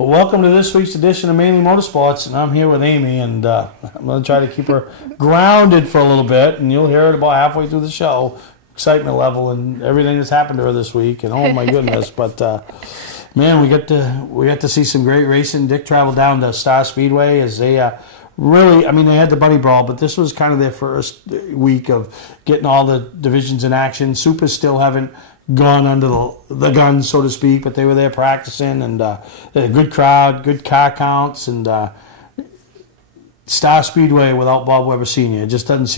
Well, welcome to this week's edition of Mainely Motorsports, and I'm here with Amy, and I'm going to try to keep her grounded for a little bit, and you'll hear it about halfway through the show, excitement level and everything that's happened to her this week, and oh my goodness, but man, we got to see some great racing. Dick traveled down to Star Speedway as they really, I mean, they had the Buddy Brawl, but this was kind of their first week of getting all the divisions in action. Supers still haven't gone under the gun, so to speak, but they were there practicing, and they had a good crowd, good car counts, and Star Speedway without Bob Weber Sr. It just doesn't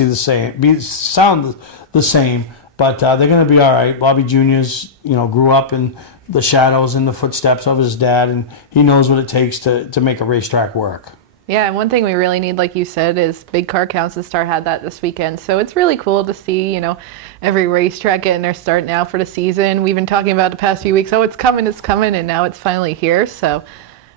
sound the same, but they're going to be all right. Bobby Jr.'s, grew up in the shadows and the footsteps of his dad, and he knows what it takes to make a racetrack work. Yeah, and one thing we really need, like you said, is big car counts. The Star had that this weekend. So it's really cool to see, every racetrack getting their start now for the season. We've been talking about the past few weeks, it's coming, and now it's finally here. So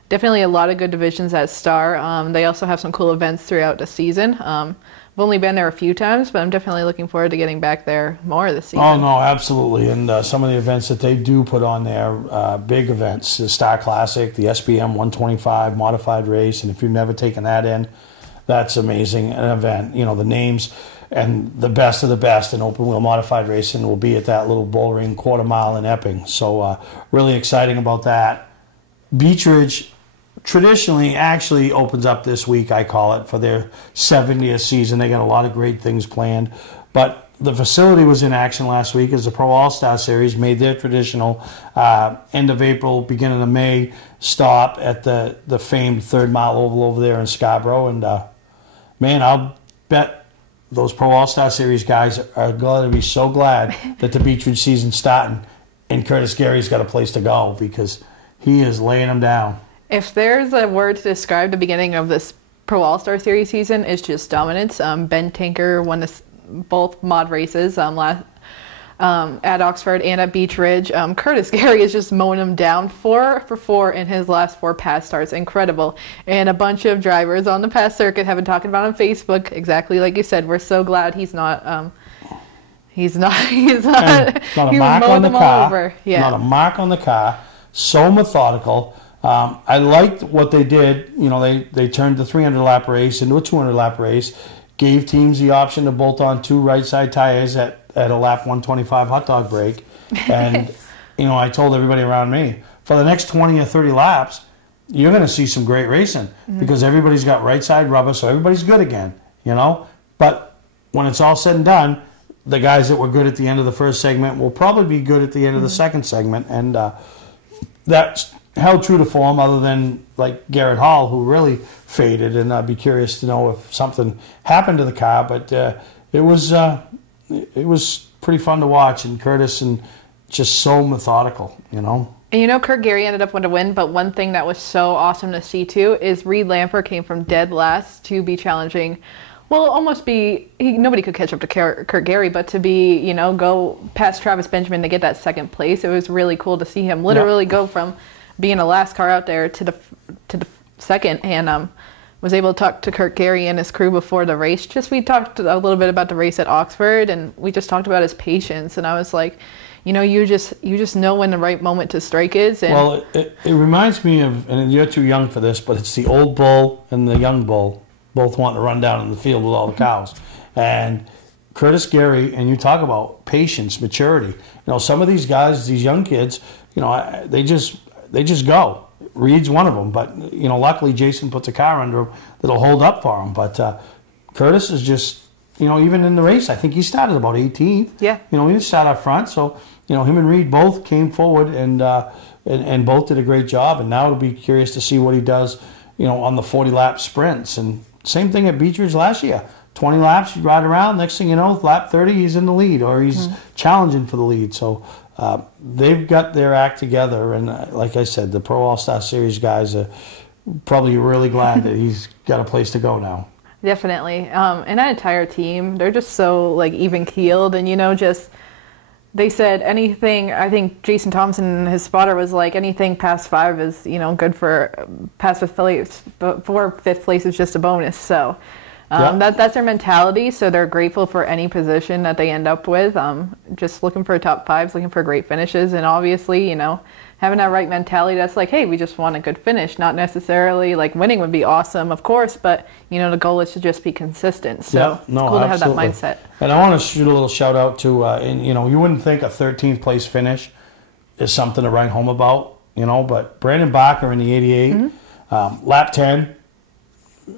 definitely a lot of good divisions at Star. They also have some cool events throughout the season. I've only been there a few times, but I'm definitely looking forward to getting back there more this season. Oh, no, absolutely. And some of the events that they do put on there, big events, the Star Classic, the SBM 125 modified race, and if you've never taken that in, that's amazing, an event. The names and the best of the best in open wheel modified racing will be at that little bull ring quarter mile in Epping. So really exciting about that. Beech Ridge traditionally actually opens up this week, I call it, for their 70th season. They got a lot of great things planned. But the facility was in action last week as the Pro All-Star Series made their traditional end of April, beginning of May stop at the famed Third Mile Oval over there in Scarborough. And, man, I'll bet those Pro All-Star Series guys are going to be so glad that the Beech Ridge season's starting and Curtis Gary's got a place to go because he is laying them down. If there's a word to describe the beginning of this Pro All-Star Series season, it's just dominance. Ben Tinker won both mod races at Oxford and at Beech Ridge. Curtis Gary is just mowing them down 4 for 4 in his last 4 pass starts. Incredible. And a bunch of drivers on the pass circuit have been talking about on Facebook, exactly like you said. We're so glad he's not he's not a mark on the car. Yeah. Not a mark on the car. So methodical. I liked what they did. They turned the 300-lap race into a 200-lap race, gave teams the option to bolt on 2 right-side tires at a lap 125 hot dog break. And, I told everybody around me, for the next 20 or 30 laps, you're going to see some great racing because everybody's got right-side rubber, so everybody's good again, But when it's all said and done, the guys that were good at the end of the first segment will probably be good at the end of the second segment. And that's held true to form, other than like Garrett Hall, who really faded, and I'd be curious to know if something happened to the car. But it was pretty fun to watch, and Curtis and just so methodical, And Kurt Gary ended up with a win, but one thing that was so awesome to see too is Reed Lampert came from dead last to be challenging. Well, nobody could catch up to Kurt Gary, but to be, go past Travis Benjamin to get that second place, it was really cool to see him literally go from being the last car out there to the second, and was able to talk to Kurt Gary and his crew before the race. We talked a little bit about the race at Oxford, and we just talked about his patience, and I was like, you just know when the right moment to strike is. And well, it reminds me of, and you're too young for this, but it's the old bull and the young bull both wanting to run down in the field with all the cows. And Curtis Gary, and you talk about patience, maturity. Some of these guys, these young kids, they just go. Reed's one of them, but luckily Jason puts a car under him that'll hold up for him. But Curtis is just, even in the race, I think he started about 18th. Yeah. He didn't start up front, so him and Reed both came forward and both did a great job. And now it'll be curious to see what he does, on the 40-lap sprints. And same thing at Beech Ridge last year. 20 laps, you ride around. Next thing you know, lap 30, he's in the lead, or he's challenging for the lead. So they've got their act together, and like I said, the Pro All-Star Series guys are probably really glad that he's got a place to go now. Definitely. And that entire team, they're just so even-keeled, and they said anything, I think Jason Thompson, his spotter, was like, anything past 5 is, good for past 5th place, for 5th place is just a bonus. So that's their mentality, so they're grateful for any position that they end up with. Just looking for top 5s, looking for great finishes, and obviously, having that right mentality that's like, hey, we just want a good finish, not necessarily like winning would be awesome, of course, but the goal is to just be consistent. So it's cool to have that mindset. And I want to shoot a little shout out to, and you wouldn't think a 13th place finish is something to write home about, but Brandon Barker in the 88, lap 10,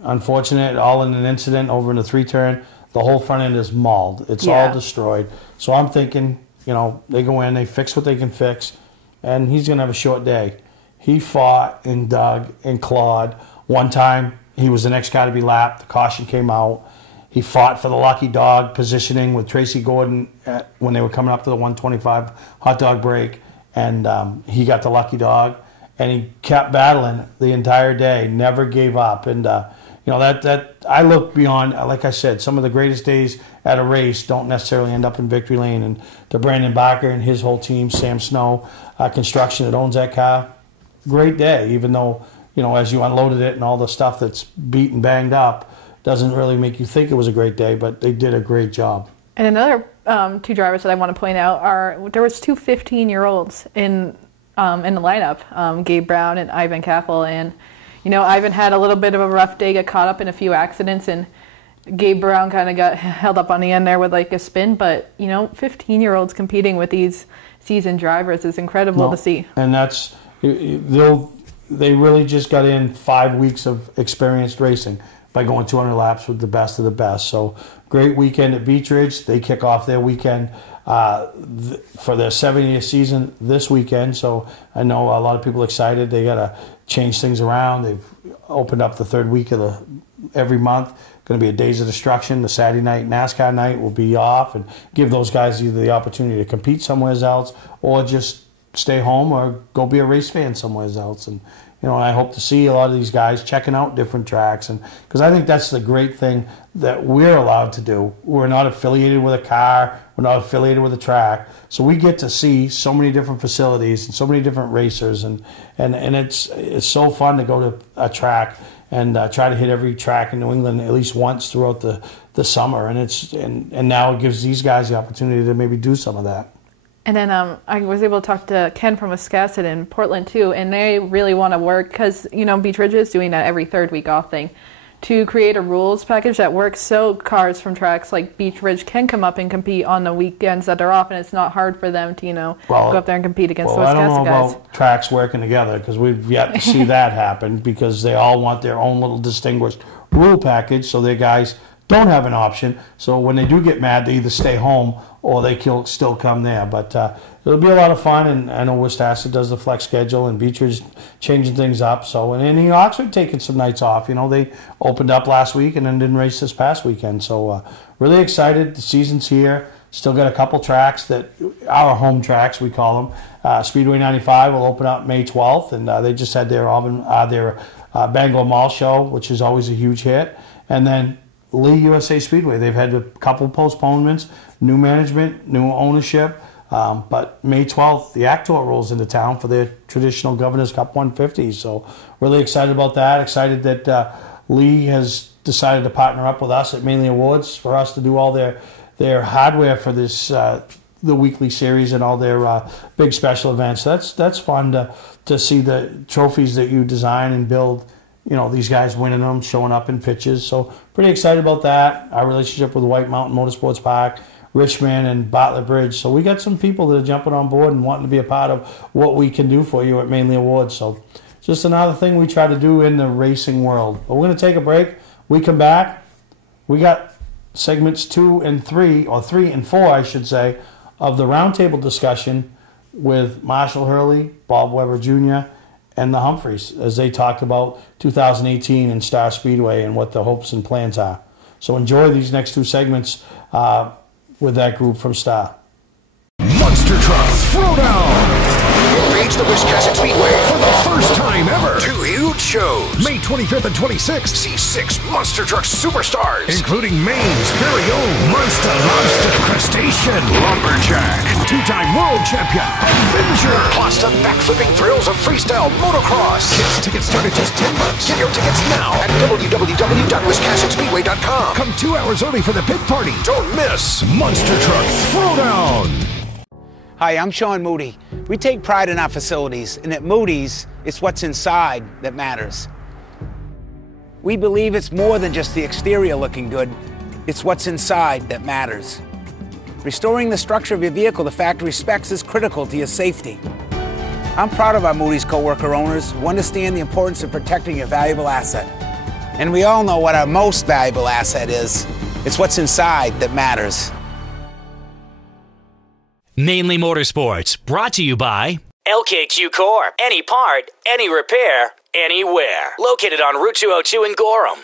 unfortunate, all in an incident over in the 3-turn. The whole front end is mauled. It's all destroyed. So I'm thinking, they go in, they fix what they can fix, and he's going to have a short day. He fought and dug and clawed. One time, he was the next guy to be lapped. The caution came out. He fought for the lucky dog positioning with Tracy Gordon when they were coming up to the 125 hot dog break, and he got the lucky dog. And he kept battling the entire day, never gave up. And that I look beyond, like I said, some of the greatest days at a race don't necessarily end up in victory lane. And to Brandon Barker and his whole team, Sam Snow Construction that owns that car, great day. Even though as you unloaded it and all the stuff that's beat and banged up, doesn't really make you think it was a great day. But they did a great job. And another two drivers that I want to point out there was two 15-year-olds in the lineup, Gabe Brown and Ivan Kaffel, and Ivan had a little bit of a rough day, got caught up in a few accidents, and Gabe Brown kind of got held up on the end there with like a spin. But 15-year-olds competing with these seasoned drivers is incredible to see. And that's they really just got in 5 weeks of experienced racing by going 200 laps with the best of the best. So great weekend at Beech Ridge. They kick off their weekend for their 70th season this weekend. So I know a lot of people excited. They got to change things around. They've opened up the third week of every month. Going to be a Days of Destruction. The Saturday night NASCAR night will be off, and give those guys either the opportunity to compete somewhere else or just stay home or go be a race fan somewhere else. And I hope to see a lot of these guys checking out different tracks, and because I think that's the great thing that we're allowed to do. We're not affiliated with a car. We're not affiliated with a track, so we get to see so many different facilities and so many different racers, and it's so fun to go to a track and try to hit every track in New England at least once throughout the summer, and now it gives these guys the opportunity to maybe do some of that. And then I was able to talk to Ken from Wiscasset in Portland too, and they really want to work, because Beech Ridge is doing that every third week off thing, to create a rules package that works so cars from tracks like Beech Ridge can come up and compete on the weekends that they're off, and it's not hard for them to go up there and compete against the Wiscasset guys. I don't know about tracks working together, because we've yet to see that happen, because they all want their own little distinguished rule package, so their guys don't have an option. So when they do get mad, they either stay home or they still come there. But it'll be a lot of fun, and I know Wiscasset does the flex schedule, and Beech Ridge changing things up. So, and Oxford taking some nights off. They opened up last week and then didn't race this past weekend. So really excited. The season's here. Still got a couple tracks that our home tracks, we call them. Speedway 95 will open up May 12th, and they just had their Bangor Mall show, which is always a huge hit. And then Lee USA Speedway, they've had a couple postponements, new management, new ownership, but May 12th, the Actor rolls into town for their traditional Governor's Cup 150. So really excited about that. Excited that Lee has decided to partner up with us at Mainely Awards for us to do all their hardware for this the weekly series and all their big special events. That's fun to see the trophies that you design and build. These guys winning them, showing up in pitches. So pretty excited about that. Our relationship with White Mountain Motorsports Park, Richmond, and Bartlett Bridge. So we got some people that are jumping on board and wanting to be a part of what we can do for you at Mainely Awards. So just another thing we try to do in the racing world. But we're going to take a break. We come back. We got segments 2 and 3, or 3 and 4, I should say, of the roundtable discussion with Marshall Hurley, Bob Weber Jr., and the Humphreys, as they talked about 2018 and Star Speedway and what the hopes and plans are. So enjoy these next 2 segments with that group from Star. Monster Truck Throwdown! Invades the Wiscasset Speedway for the first time ever. 2 huge shows. May 25th and 26th. See 6 Monster Truck superstars, including Maine's very own Monster Lobster Crustacean, Lumberjack, 2-time world champion, Avenger, plus the backflipping thrills of freestyle motocross. Kids tickets start at just $10. Get your tickets now at www.wiscassetspeedway.com. Come 2 hours early for the big party. Don't miss Monster Truck Throwdown. Hi, I'm Sean Moody. We take pride in our facilities, and at Moody's, it's what's inside that matters. We believe it's more than just the exterior looking good, it's what's inside that matters. Restoring the structure of your vehicle to factory specs is critical to your safety. I'm proud of our Moody's coworker owners who understand the importance of protecting your valuable asset. And we all know what our most valuable asset is. It's what's inside that matters. Mainly Motorsports, brought to you by LKQ Core. Any part, any repair, anywhere. Located on Route 202 in Gorham.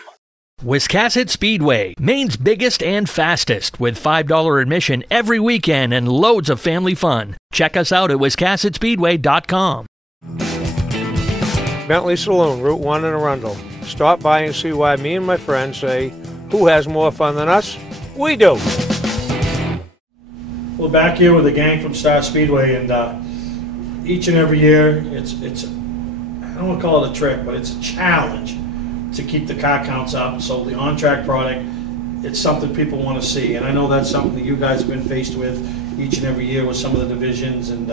Wiscasset Speedway, Maine's biggest and fastest, with $5 admission every weekend and loads of family fun. Check us out at wiscassetspeedway.com. Bentley Saloon, Route 1 in Arundel. Stop by and see why me and my friends say, who has more fun than us? We do. We're back here with a gang from Star Speedway, and each and every year, it's I don't want to call it a trick, but it's a challenge to keep the car counts up. So the on-track product, it's something people want to see, and I know that's something that you guys have been faced with each and every year with some of the divisions, and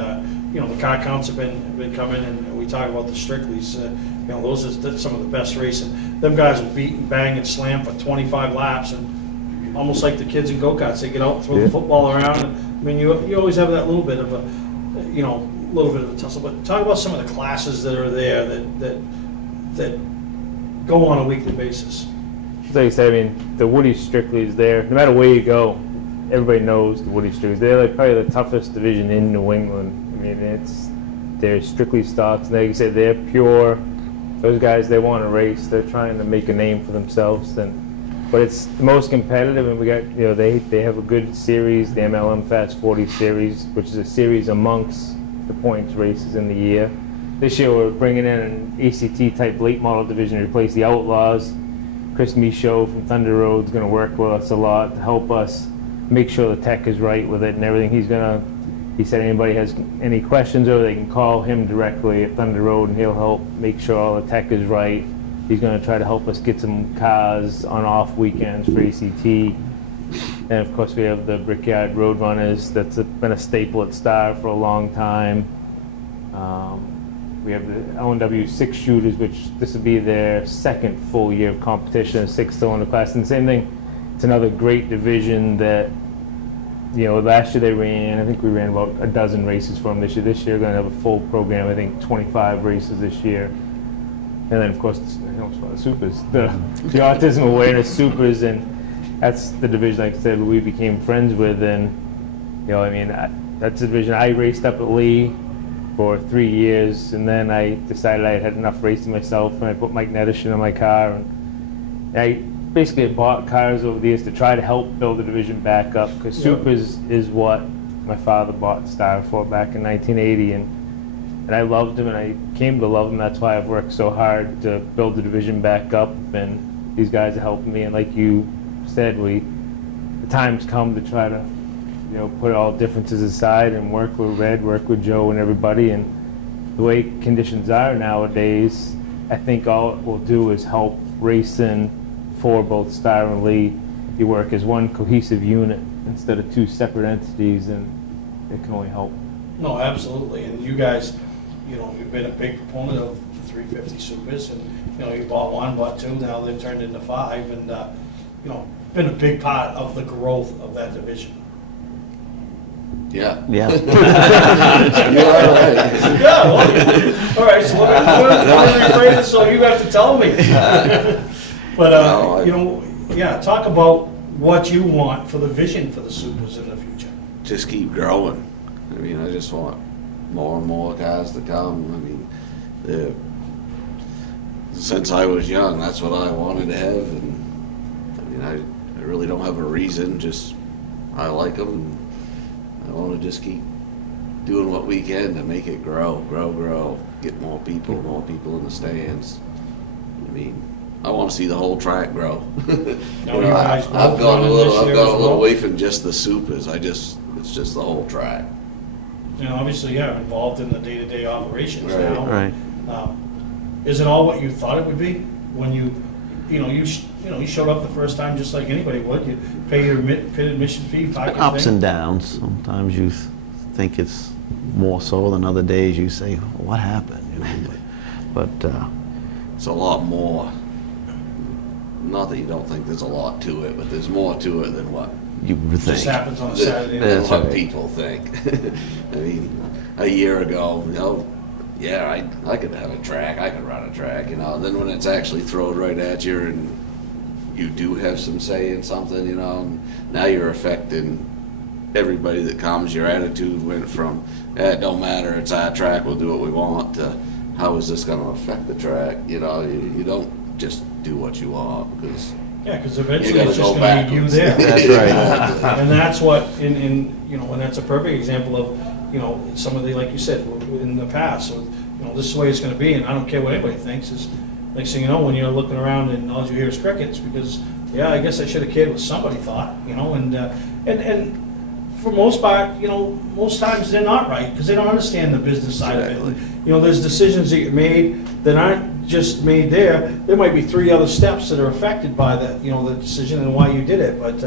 you know, the car counts have been coming, and we talk about the Strickleys. You know, those are some of the best racing. Them guys will beat and bang and slam for 25 laps, and almost like the kids in go-karts, they get out and throw the football around. And, I mean, you always have that little bit of a, you know, little bit of a tussle. But talk about some of the classes that are there that go on a weekly basis. Like you said, I mean, the Woody Strictly's there. No matter where you go, everybody knows the Woody Strictly's. They're like probably the toughest division in New England. I mean, they're Strictly stocks. Like you said, they're pure. Those guys, they want to race. They're trying to make a name for themselves. But it's the most competitive, and we got, you know, they have a good series, the MLM Fast 40 series, which is a series amongst the points races in the year. This year we're bringing in an ACT type late model division to replace the Outlaws. Chris Michaud from Thunder Road is going to work with us a lot to help us make sure the tech is right with it and everything. He said anybody has any questions over, they can call him directly at Thunder Road, and he'll help make sure all the tech is right. He's going to try to help us get some cars on off weekends for ACT. And of course we have the Brickyard Road Runners. That's been a staple at Star for a long time. We have the L&W 6 shooters, which this will be their second full year of competition, 6-cylinder class. And the same thing, it's another great division that, you know, last year they ran, I think we ran about a dozen races for them this year. This year we're going to have a full program, I think 25 races this year. And then, of course, the Supers, the Autism Awareness Supers, and that's the division, like I said, we became friends with. And, you know, I mean, that's the division I raced up at Lee for 3 years, and then I decided I had enough racing myself, and I put Mike Nettish in my car. And I basically bought cars over the years to try to help build the division back up, because Supers is what my father bought Star for back in 1980, and I loved him, and I came to love him. That's why I've worked so hard to build the division back up, and these guys are helping me. And like you said, the time's come to try to, you know, put all differences aside and work with Red, work with Joe and everybody. And the way conditions are nowadays, I think all it will do is help racing for both Star and Lee. You work as one cohesive unit instead of two separate entities, and it can only help. No, absolutely. And you guys, you know, you've been a big proponent of the 350 Supers, and, you know, you bought one, bought two, now they've turned into 5, and, you know, been a big part of the growth of that division. Yeah. Yeah. You're all right. Yeah, well, all right, so let me rephrase it so you have to tell me. But, you know, yeah, talk about what you want for the vision for the Supers in the future. Just keep growing. I mean, I just want more and more cars to come. I mean, since I was young, that's what I wanted to have. And I mean, I really don't have a reason, just I like them. And I want to just keep doing what we can to make it grow, get more people in the stands. I mean, I want to see the whole track grow. I've gone a little away from just the Supers. It's just the whole track. You know, obviously, yeah, involved in the day-to-day operations Right. now. Right. Is it all what you thought it would be when you showed up the first time just like anybody would? You pay your pit admission fee, park your Ups thing. and downs. Sometimes you think it's more so than other days you say, what happened? You know, but it's a lot more. Not that you don't think there's a lot to it, but there's more to it than what you would think. Just happens on a Saturday. That's what right. people think. I mean, a year ago, you know, yeah, I could have a track, I could run a track, you know. And then when it's actually thrown right at you and you do have some say in something, you know, and now you're affecting everybody that comes. Your attitude went from, it don't matter, it's our track, we'll do what we want, to how is this going to affect the track? You know, you don't just do what you want, because eventually it's just going to be you there. That's right. And that's what, in you know, and that's a perfect example of, you know, some of the, like you said, in the past, you know, this is the way it's going to be, and I don't care what anybody thinks. Is next thing you know, when you're looking around and all you hear is crickets, because I guess I should have cared what somebody thought, you know, and for most part, you know, most times they're not right because they don't understand the business side of it. You know, there's decisions that get made that aren't just made there. There might be 3 other steps that are affected by that, you know, the decision and why you did it. But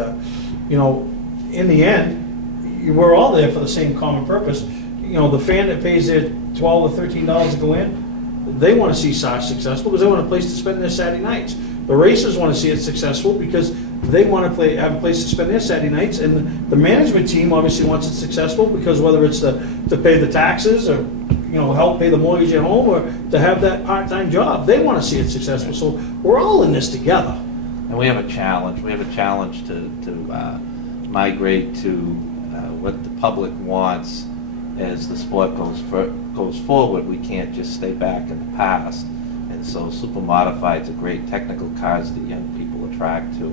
you know, in the end, we're all there for the same common purpose. You know, the fan that pays their $12 or $13 to go in, they want to see SARS successful because they want a place to spend their Saturday nights. The racers want to see it successful because they want to have a place to spend their Saturday nights, and the management team obviously wants it successful because whether it's to pay the taxes or, you know, help pay the mortgage at home or to have that part-time job, they want to see it successful. So we're all in this together. And we have a challenge. We have a challenge to migrate to what the public wants as the sport goes forward. We can't just stay back in the past. And so super modifieds are great technical cars that young people attract to.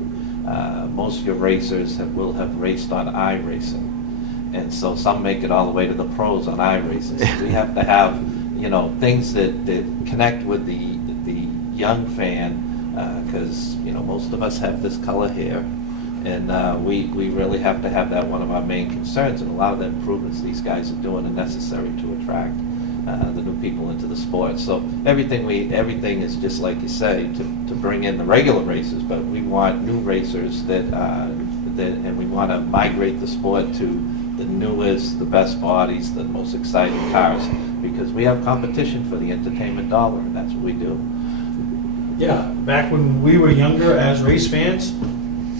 Most of your racers will have raced on iRacing, and so some make it all the way to the pros on iRacing. So we have to have, you know, things that connect with the young fan, because you know, most of us have this color hair, and we really have to have that one of our main concerns. And a lot of the improvements these guys are doing are necessary to attract the new people into the sport. So everything is just like you say, to bring in the regular racers, but we want new racers that and we want to migrate the sport to the newest, the best bodies, the most exciting cars, because we have competition for the entertainment dollar, and that's what we do. Yeah, back when we were younger as race fans,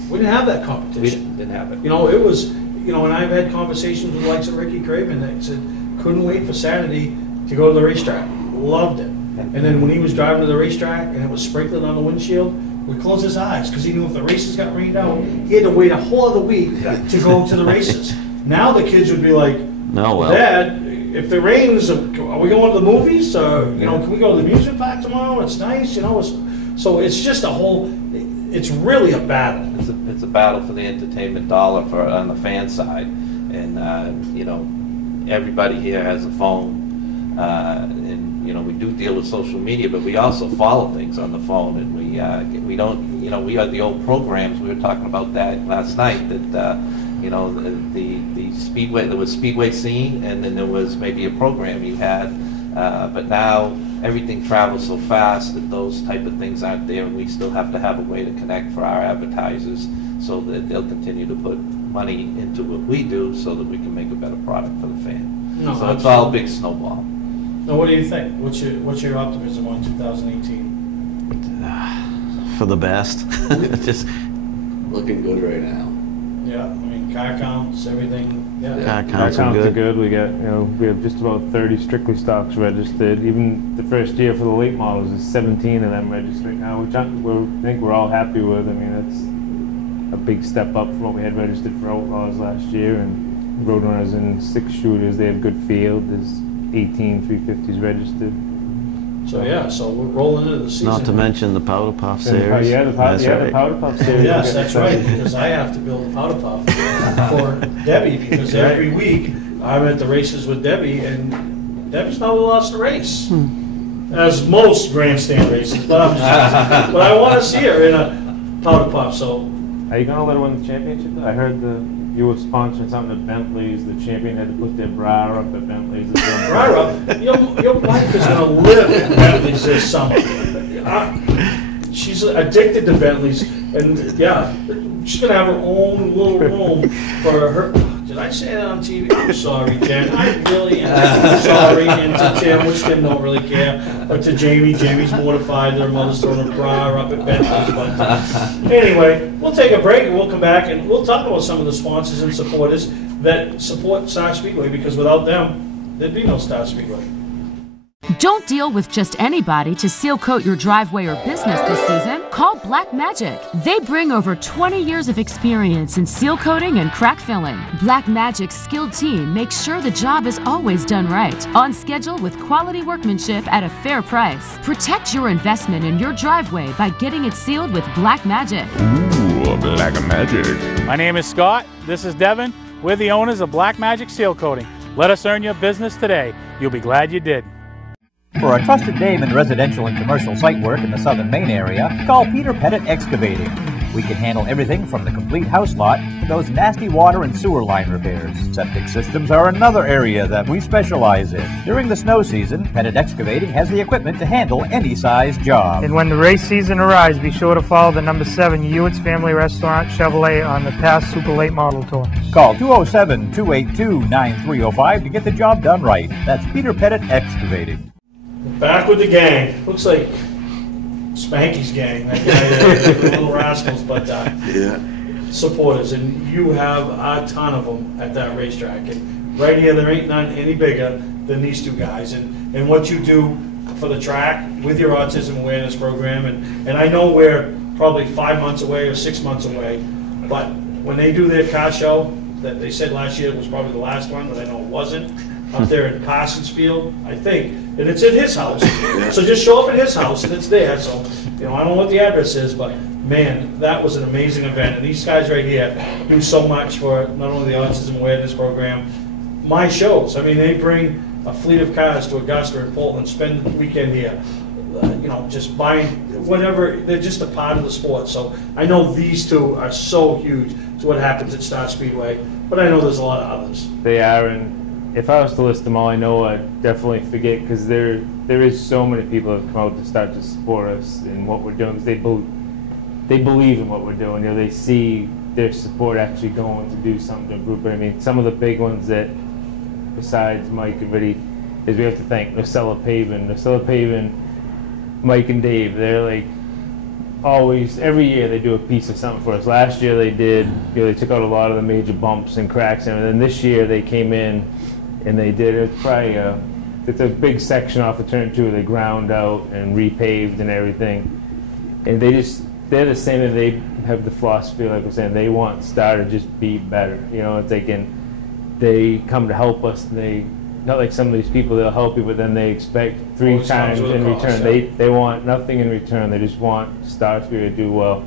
we didn't have that competition. We didn't have it. You know, it was, you know, and I've had conversations with the likes of Ricky Craven that said couldn't wait for Saturday to go to the racetrack. Loved it. And then when he was driving to the racetrack and it was sprinkling on the windshield, we closed his eyes because he knew if the races got rained out, he had to wait a whole other week to go to the races. Now the kids would be like, No, well. Dad, if it rains, are we going to the movies? Or, you know, can we go to the music park tomorrow? It's nice, you know. So it's just a whole, it's really a battle. It's a battle for the entertainment dollar on the fan side. And, you know, everybody here has a phone. And you know, we do deal with social media, but we also follow things on the phone, and we don't, you know, we are the old programs. We were talking about that last night, that you know, the speedway, there was Speedway Scene, and then there was maybe a program you had, but now everything travels so fast that those type of things aren't there, and we still have to have a way to connect for our advertisers so that they'll continue to put money into what we do so that we can make a better product for the fan. No, so it's all a big snowball. Now, what do you think? What's your optimism on 2018? For the best. Just looking good right now. Yeah, I mean, car counts, everything. Yeah. car Our counts are counts are good. good. We have just about 30 strictly stocks registered. Even the first year for the late models is 17 of them registered now, which I think we're all happy with. I mean, that's a big step up from what we had registered for Outlaws last year. And Roadrunners and 6 shooters, they have good field. There's 18 350s registered. So yeah, so we're rolling into the season. Not to mention the Powder Puff series. The Powder Puff series. Yes, that's right, because I have to build a powder puff for Debbie, because every week I'm at the races with Debbie, and Debbie's never lost a race. As most grandstand races, but I'm just, but I want to see her in a powder puff. So Are you gonna let her win the championship? I heard you were sponsoring something at Bentley's. The champion had to put their bra up at Bentley's. Bra up? Your wife is gonna live at Bentley's this summer. She's addicted to Bentley's, and yeah, she's gonna have her own little room for her. Did I say that on TV? I'm sorry, Jen. I really am sorry. And to Tim, which Tim don't really care. But to Jamie, Jamie's mortified. Their mother's throwing a bra up at Bentley's. But anyway, we'll take a break and we'll come back and we'll talk about some of the sponsors and supporters that support Star Speedway, because without them, there'd be no Star Speedway. Don't deal with just anybody to seal coat your driveway or business this season. Call Black Magic. They bring over 20 years of experience in seal coating and crack filling. Black Magic's skilled team makes sure the job is always done right, on schedule with quality workmanship at a fair price. Protect your investment in your driveway by getting it sealed with Black Magic. Ooh, Black Magic. My name is Scott. This is Devin. We're the owners of Black Magic Seal Coating. Let us earn your business today. You'll be glad you did. For a trusted name in residential and commercial site work in the southern Maine area, call Peter Pettit Excavating. We can handle everything from the complete house lot to those nasty water and sewer line repairs. Septic systems are another area that we specialize in. During the snow season, Pettit Excavating has the equipment to handle any size job. And when the race season arrives, be sure to follow the number 7 Hewitt's Family Restaurant Chevrolet on the past Super Late Model Tour. Call 207-282-9305 to get the job done right. That's Peter Pettit Excavating. Back with the gang. Looks like Spanky's gang. That guy, the little rascals, but supporters. And you have a ton of them at that racetrack. And right here, there ain't none any bigger than these two guys. And what you do for the track with your autism awareness program. And I know we're probably 5 months away or 6 months away, but when they do their car show, that they said last year it was probably the last one, but I know it wasn't, up there in Parsons Field, I think, and it's at his house. So just show up at his house and it's there. So, you know, I don't know what the address is, but man, that was an amazing event. And these guys right here do so much for not only the Autism Awareness Program, my shows. I mean, they bring a fleet of cars to Augusta and Portland, spend the weekend here, you know, just buying whatever. They're just a part of the sport. So I know these two are so huge to what happens at Star Speedway, but I know there's a lot of others. They are, and if I was to list them all, I know I'd definitely forget, because there is so many people that have come out to start to support us in what we're doing, because they believe in what we're doing. You know, they see their support actually going to do something to improve it. I mean, some of the big ones that, besides Mike and Vinny, is we have to thank Nocella Pavin, Mike and Dave. They're like always, every year they do a piece of something for us. Last year they did, you know, they took out a lot of the major bumps and cracks, and then this year they came in and they did, it's probably it's a big section off of turn 2 they ground out and repaved and everything. And they're the same, and they have the philosophy, like we're saying, they want Star to just be better. You know, it's like, and they come to help us, and they, not like some of these people, they'll help you, but then they expect 3 times in return. They want nothing in return. They just want Star Speedway to do well.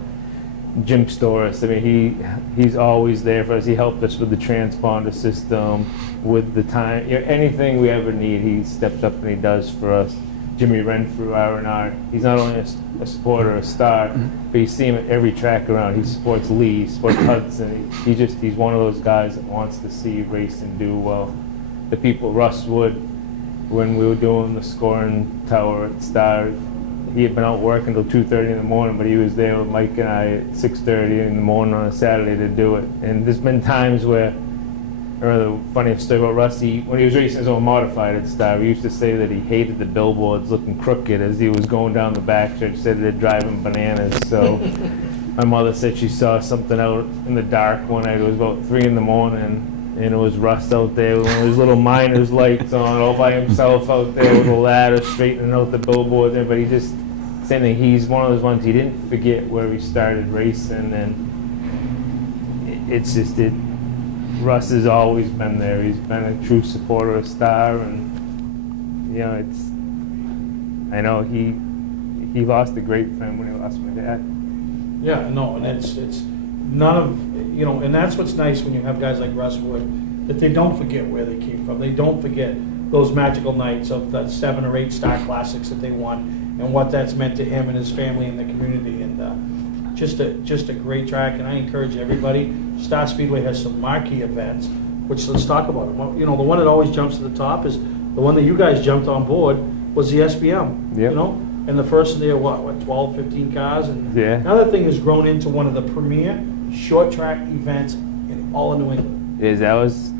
Jim Storis, I mean, he's always there for us. He helped us with the transponder system, with the time, you know, anything we ever need, he steps up and he does for us. Jimmy Renfrew, R&R, he's not only a supporter of Star, but you see him at every track around. He supports Lee, he supports Hudson. He's one of those guys that wants to see racing do well. The people, Russ Wood, when we were doing the scoring tower at Star, he had been out working until 2:30 in the morning, but he was there with Mike and I at 6:30 in the morning on a Saturday to do it. And there's been times where, I remember the funniest story about Rusty, when he was racing his own modified at Star, he used to say that he hated the billboards looking crooked as he was going down the back stretch, said they'd drive him bananas. So my mother said she saw something out in the dark one night. It was about 3 in the morning, and it was Russ out there with one of his little miner's lights on, all by himself out there with a ladder straightening out the billboard there. But he just, same thing, he's one of those ones, he didn't forget where he started racing, and it's just, Russ has always been there. He's been a true supporter of Star, and, you know, I know he lost a great friend when he lost my dad. Yeah, no, and it's none of, you know, and that's what's nice when you have guys like Russ Wood, that they don't forget where they came from. They don't forget those magical nights of the 7 or 8 Star Classics that they won, and what that's meant to him and his family and the community. And just a great track, and I encourage everybody. Star Speedway has some marquee events, which, let's talk about them. You know, the one that always jumps to the top is the one that you guys jumped on board, was the SBM. Yep. You know, and the first there, what 12, 15 cars, and now that thing has grown into one of the premier short track events in all of New England. is that was,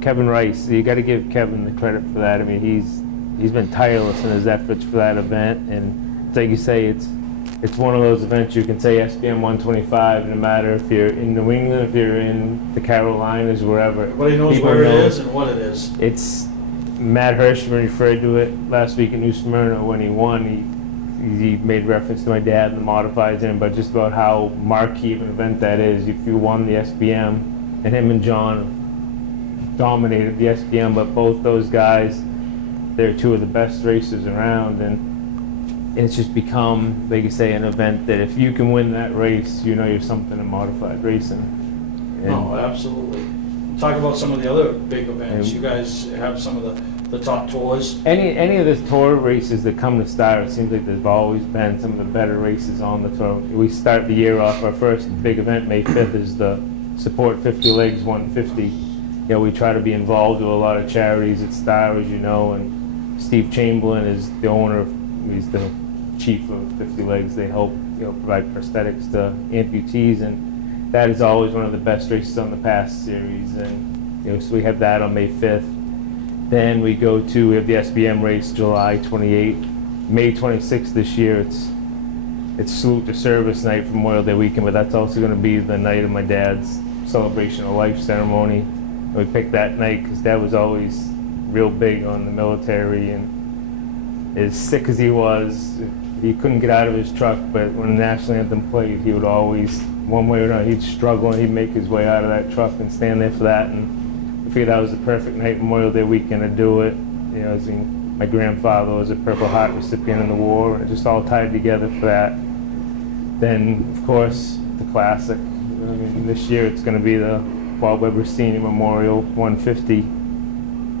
Kevin Rice. You got to give Kevin the credit for that. I mean, he's been tireless in his efforts for that event, and it's like you say, it's one of those events you can say SBM 125, no matter if you're in New England, if you're in the Carolinas, wherever. Everybody knows where it is and what it is. It's Matt Hirschman referred to it last week in New Smyrna when he won. He made reference to my dad and the modifieds in, but just about how marquee of an event that is. If you won the SBM, and him and John dominated the SBM, but both those guys, they're two of the best racers around, and it's just become, like you say, an event that if you can win that race, you're something in modified racing. No, absolutely. Talk about some of the other big events. You guys have some of the top tours. Any of the tour races that come to Star, it seems like there's always been some of the better races on the tour. We start the year off, our first big event, May 5th, is the Support 50 Legs 150. We try to be involved with a lot of charities at Star, as you know, and Steve Chamberlain is the owner, he's the chief of 50 Legs. They help provide prosthetics to amputees, and that is always one of the best races on the past series. And so we have that on May 5th. Then we have the SBM race July 28th. May 26th this year, it's Salute to Service night for Memorial Day weekend, but that's also going to be the night of my dad's celebration of life ceremony. And we picked that night because Dad was always real big on the military, and as sick as he was, he couldn't get out of his truck, but when the national anthem played, he would always, one way or another, he'd struggle and he'd make his way out of that truck and stand there for that. And I figured that was the perfect night, Memorial Day weekend, to do it. My grandfather was a Purple Heart recipient in the war, and it just all tied together for that. Then, of course, the classic. This year it's going to be the Paul Weber Senior Memorial 150,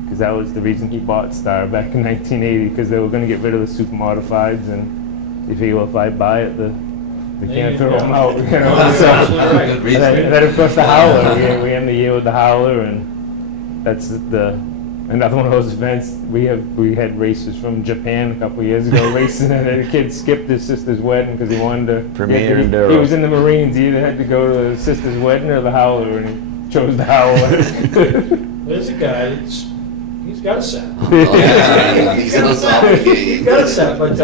because that was the reason he bought Star back in 1980, because they were going to get rid of the super modifieds, and you figure, well, if I buy it, they can't throw them out. And then, of course, the Howler. We end the year with the Howler, and that's another one of those events. We had racers from Japan a couple of years ago racing, and a kid skipped his sister's wedding because he wanted to. Premiere he was in the Marines. He either had to go to his sister's wedding or the Howler, and he chose the Howler. There's a guy he's got a set. He's got a set, but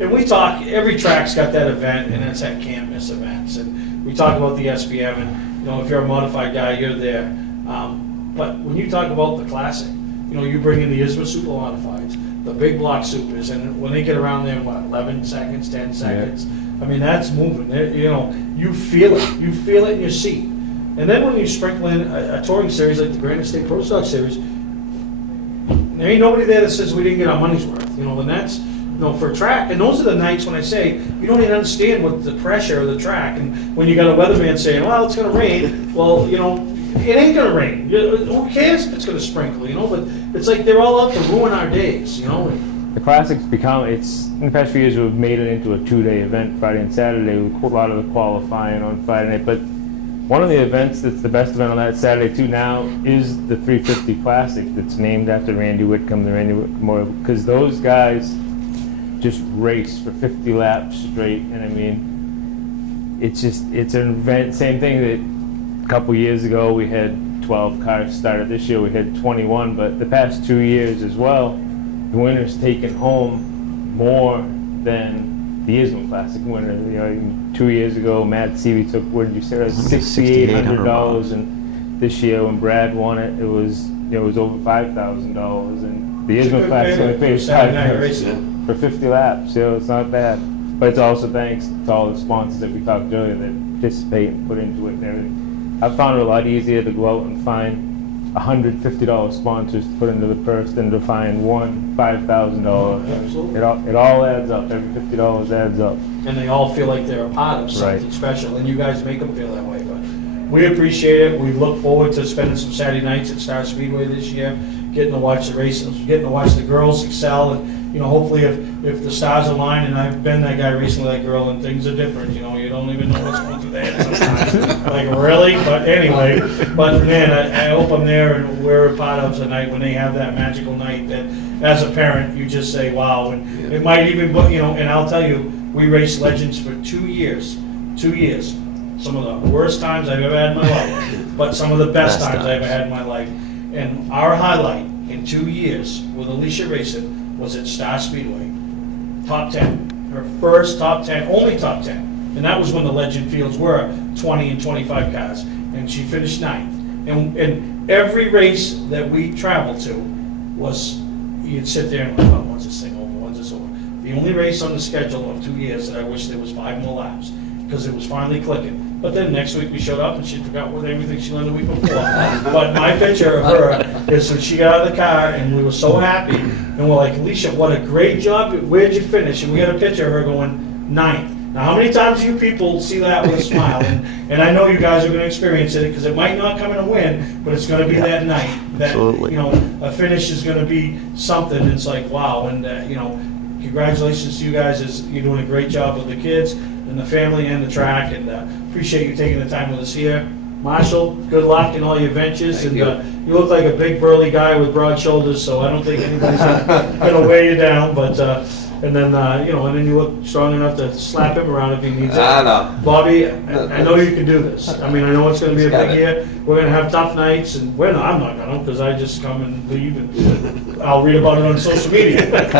and we talk. Every track's got that event, and it's at can't miss events. And we talk about the SBM, and if you're a modified guy, you're there. But when you talk about the classic, you bring in the ISMA super modifieds, the big block supers, and when they get around there in 11 seconds, 10 seconds, I mean, that's moving. You feel it. You feel it in your seat. And then when you sprinkle in a touring series like the Granite State Pro Stock Series, there ain't nobody there that says we didn't get our money's worth. And that's, for a track. And those are the nights when I say you don't even understand what the pressure of the track. And when you got a weatherman saying, well, it's going to rain, well, it ain't going to rain. Who cares if it's going to sprinkle, But it's like they're all out to ruin our days, The Classic's in the past few years, we've made it into a 2-day event, Friday and Saturday, with a lot of the qualifying on Friday night. But one of the events that's the best event on that Saturday, too, now is the 350 Classic that's named after Randy Whitcomb, the Randy Whitcomb Memorial, because those guys just race for 50 laps straight. And I mean, it's an event, same thing that a couple years ago we had 12 cars started. This year we had 21, but the past 2 years as well, the winner's taken home more than the ISMA Classic winner. 2 years ago, Matt Seavey took, what did you say, $6,800, and this year when Brad won it, it was over $5,000, and the ISMA Classic only paid $5,000 for 50 laps. It's not bad, but it's also thanks to all the sponsors that we talked earlier that participate and put into it and everything. I found it a lot easier to go out and find $150 sponsors to put into the purse than to find one $5,000. Absolutely. It all adds up. Every $50 adds up. And they all feel like they're a part of something special, and you guys make them feel that way. But we appreciate it. We look forward to spending some Saturday nights at Star Speedway this year, getting to watch the races, getting to watch the girls excel, and hopefully if the stars align, and I've been that guy recently, that girl, and things are different. You don't even know what's going through their head sometimes. Like, really? But anyway, man, I hope I'm there and we're a part of tonight when they have that magical night that, as a parent, you just say, wow. And it might even, and I'll tell you, we raced Legends for 2 years. 2 years. Some of the worst times I've ever had in my life. but some of the best times I ever had in my life. And our highlight in 2 years with Alicia racing was at Star Speedway. Top 10. Her first top 10, only top 10. And that was when the Legend Fields were 20 and 25 cars. And she finished 9th. And every race that we traveled to was, you'd sit there and like, oh, when's this thing over, when's this over? The only race on the schedule of 2 years that I wish there was 5 more laps, because it was finally clicking. But then next week we showed up and she forgot everything she learned the week before. But my picture of her is when she got out of the car and we were so happy. And we're like, Alicia, what a great job. Where'd you finish? And we had a picture of her going 9th. Now, how many times do you people see that with a smile? And I know you guys are going to experience it because it might not come in a win, but it's going to be that night. That, Absolutely. You know, a finish is going to be something. It's like, wow. And, you know, congratulations to you guys. You're doing a great job with the kids and the family and the track. And appreciate you taking the time with us here. Marshall, good luck in all your ventures. And you look like a big burly guy with broad shoulders, so I don't think anybody's going to weigh you down. But and then you know, and then you look strong enough to slap him around if he needs it. No. Bobby, I know you can do this. I mean, I know it's going to be a big year. We're going to have tough nights, and I'm not going to, because I just come and leave, and I'll read about it on social media. But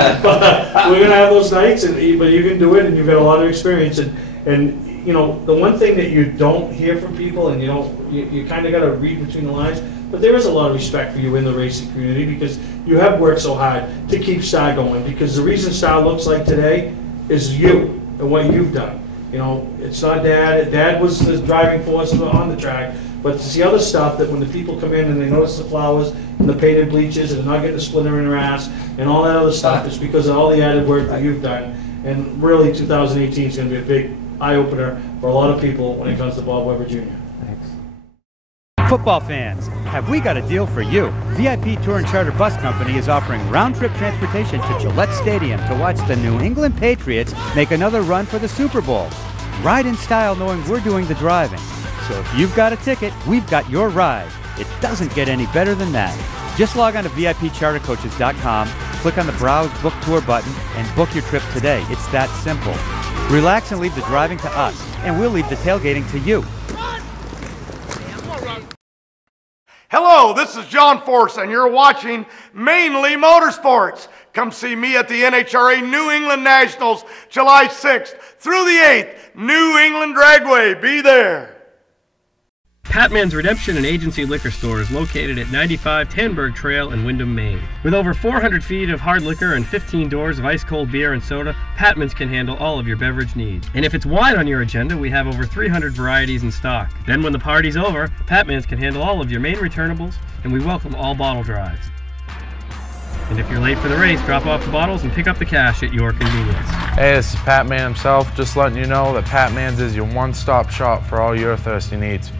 we're going to have those nights, but you can do it, and you've got a lot of experience. And you know, the one thing that you don't hear from people, and you kind of got to read between the lines, but there is a lot of respect for you in the racing community because you have worked so hard to keep Star going. Because the reason Star looks like today is you and what you've done. You know, it's not Dad. Dad was the driving force on the track, but it's the other stuff that when the people come in and they notice the flowers and the painted bleachers and they're not getting a splinter in their ass and all that other stuff, it's because of all the added work that you've done. And really, 2018 is going to be a big eye-opener for a lot of people when it comes to Bob Weber Jr. Football fans, have we got a deal for you? VIP Tour and Charter Bus Company is offering round-trip transportation to Gillette Stadium to watch the New England Patriots make another run for the Super Bowl. Ride in style knowing we're doing the driving. So if you've got a ticket, we've got your ride. It doesn't get any better than that. Just log on to VIPChartercoaches.com, click on the Browse Book Tour button, and book your trip today. It's that simple. Relax and leave the driving to us, and we'll leave the tailgating to you. Hello, this is John Force, and you're watching Mainly Motorsports. Come see me at the NHRA New England Nationals, July 6th through the 8th. New England Dragway, be there. Patman's Redemption and Agency Liquor Store is located at 95 Tanberg Trail in Windham, Maine. With over 400 feet of hard liquor and 15 doors of ice-cold beer and soda, Patman's can handle all of your beverage needs. And if it's wine on your agenda, we have over 300 varieties in stock. Then when the party's over, Patman's can handle all of your main returnables, and we welcome all bottle drives. And if you're late for the race, drop off the bottles and pick up the cash at your convenience. Hey, this is Pat Man himself, just letting you know that Pat Man's is your one-stop shop for all your thirsty needs.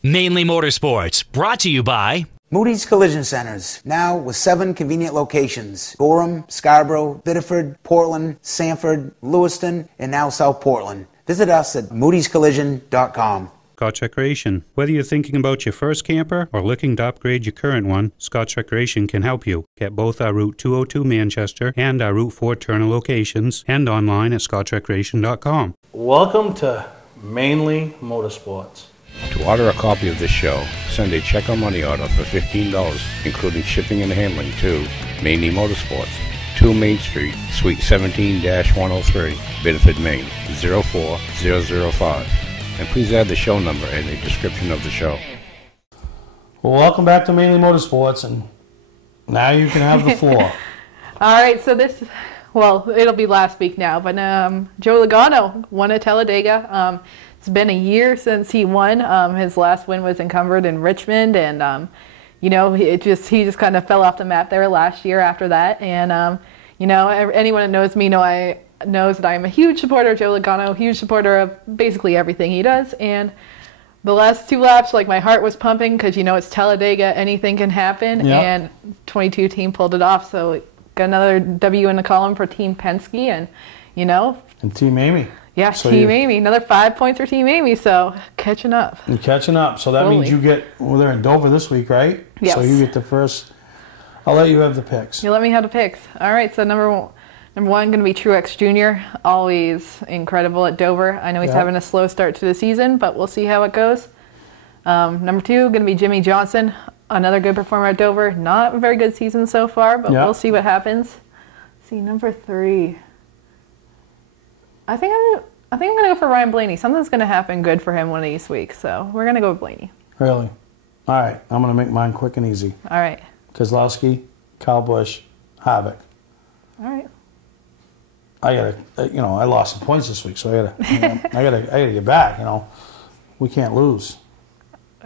Mainly Motorsports, brought to you by Moody's Collision Centers, now with 7 convenient locations. Gorham, Scarborough, Biddeford, Portland, Sanford, Lewiston, and now South Portland. Visit us at moodyscollision.com. Scotch Recreation. Whether you're thinking about your first camper or looking to upgrade your current one, Scotch Recreation can help you. Get both our Route 202 Manchester and our Route 4 Turner locations and online at scotchrecreation.com. Welcome to Mainly Motorsports. To order a copy of this show, send a check or money order for $15, including shipping and handling, to Mainly Motorsports, 2 Main Street, Suite 17-103, Biddeford, Maine, 04005. And please add the show number in the description of the show. Well, welcome back to Mainly Motorsports, and now you can have the floor. All right, so it'll be last week now, but Joe Logano won at Talladega. It's been a year since he won. His last win was encumbered in Richmond, and he just kind of fell off the map there last year after that. And anyone that knows me knows that I'm a huge supporter of Joe Logano, huge supporter of basically everything he does. And the last 2 laps, my heart was pumping because it's Talladega, anything can happen. Yep. And 22 team pulled it off, so got another W in the column for Team Penske, and and Team Amy. Yeah, so Team Amy. Another 5 points for Team Amy, so catching up. You're catching up. So that means you get, they're in Dover this week, right? Yes. So you get the first. I'll let you have the picks. You let me have the picks. All right, so number one going to be Truex Jr., always incredible at Dover. I know he's having a slow start to the season, but we'll see how it goes. Number 2, going to be Jimmy Johnson, another good performer at Dover. Not a very good season so far, but we'll see what happens. Let's see, number 3. I think I'm going to go for Ryan Blaney. Something's going to happen good for him one of these weeks, so we're going to go with Blaney. Really? All right, I'm going to make mine quick and easy. All right. Kozlowski, Kyle Busch, Harvick. All right. I gotta, I lost some points this week, so I gotta get back. We can't lose.